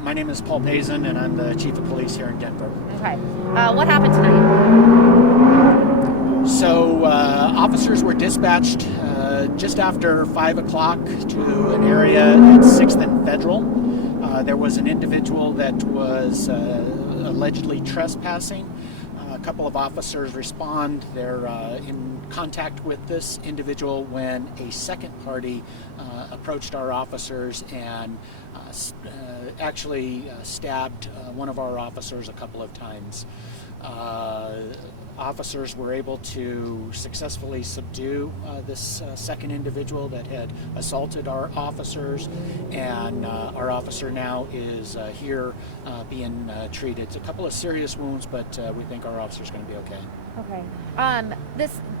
My name is Paul Pazin, and I'm the Chief of Police here in Denver. Okay. What happened tonight? So, officers were dispatched just after 5 o'clock to an area at 6th and Federal. There was an individual that was allegedly trespassing. A couple of officers respond. They're in contact with this individual when a second party approached our officers and actually stabbed one of our officers a couple of times. Officers were able to successfully subdue this second individual that had assaulted our officers, and our officer now is here being treated. It's a couple of serious wounds, but we think our officer's going to be okay. Okay.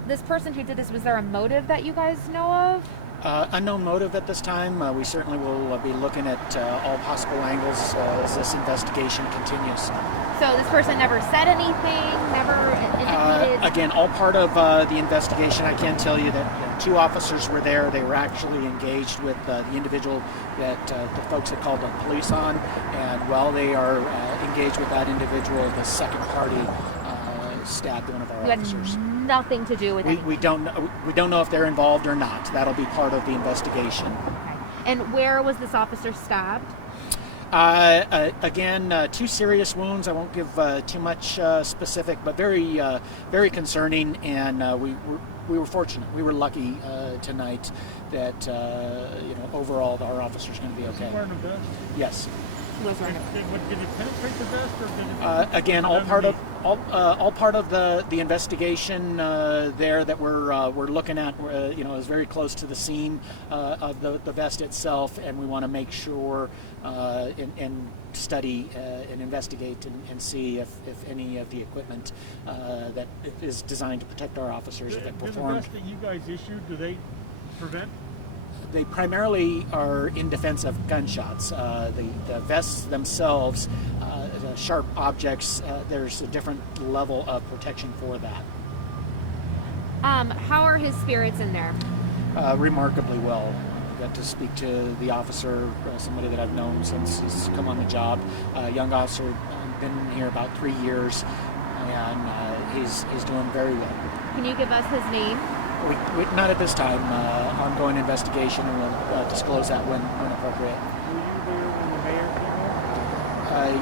This person who did this, was there a motive that you guys know of? Unknown motive at this time. We certainly will be looking at all possible angles as this investigation continues. So this person never said anything, never indicated? Again, all part of the investigation. I can tell you that two officers were there. They were actually engaged with the individual that the folks had called the police on, and while they are engaged with that individual, the second party stabbed one of our officers. Nothing to do with it. We don't know if they're involved or not. That'll be part of the investigation. Okay. And where was this officer stabbed? Again, two serious wounds. I won't give too much specific, but very concerning. And we were fortunate. We were lucky tonight that overall our officer's going to be okay. Was he wearing a vest? Yes. Did it penetrate the vest, or did it? Again, all part of the investigation there that we're looking at. Is very close to the scene of the vest itself, and we want to make sure and study and investigate and see if any of the equipment that is designed to protect our officers have been performed. The vest that you guys issued, do they prevent? They primarily are in defense of gunshots. The vests themselves, the sharp objects, there's a different level of protection for that. How are his spirits in there? Remarkably well. I got to speak to the officer, somebody that I've known since he's come on the job. Young officer, been here about 3 years, and he's doing very well. Can you give us his name? We not at this time. Ongoing investigation, and we'll disclose that when appropriate. Were you there when the mayor came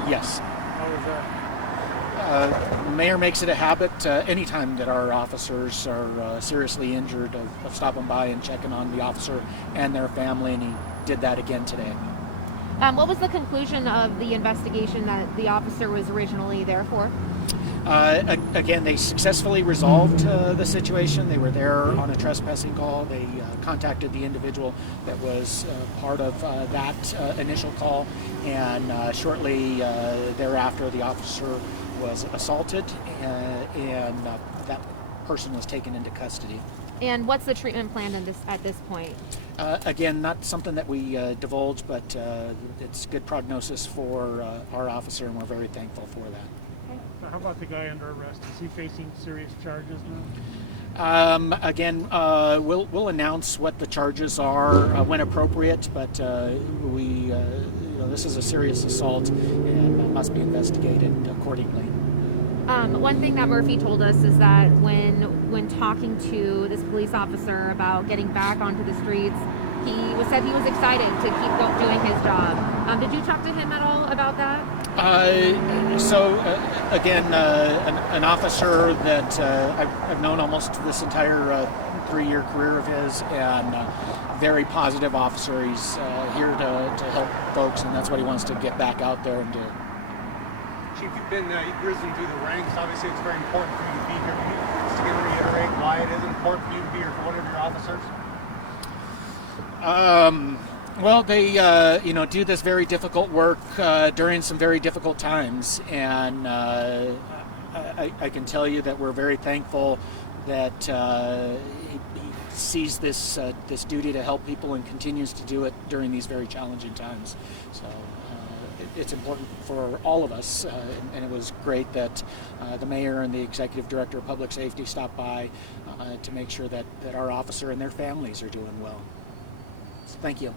over? Yes. How was that? The mayor makes it a habit anytime that our officers are seriously injured of stopping by and checking on the officer and their family, and he did that again today. What was the conclusion of the investigation that the officer was originally there for? Again, they successfully resolved the situation. They were there on a trespassing call. They contacted the individual that was part of that initial call, and shortly thereafter the officer was assaulted, and that person was taken into custody. And what's the treatment plan at this point? Again, not something that we divulge, but it's good prognosis for our officer, and we're very thankful for that. How about the guy under arrest? Is he facing serious charges now? Again, we'll announce what the charges are when appropriate, but this is a serious assault and must be investigated accordingly. One thing that Murphy told us is that when talking to this police officer about getting back onto the streets, he said he was excited to keep doing his job. Did you talk to him at all about that? Again, an officer that I've known almost this entire 3-year career of his, and very positive officer. He's here to help folks, and that's what he wants to get back out there and do. Chief, you've risen through the ranks. Obviously, it's very important for you to be here. Can you just again reiterate why it is important for you to be here for one of your officers? Well, they do this very difficult work during some very difficult times, and I can tell you that we're very thankful that he sees this duty to help people and continues to do it during these very challenging times. So it's important for all of us, and it was great that the mayor and the executive director of public safety stopped by to make sure that our officer and their families are doing well. So thank you.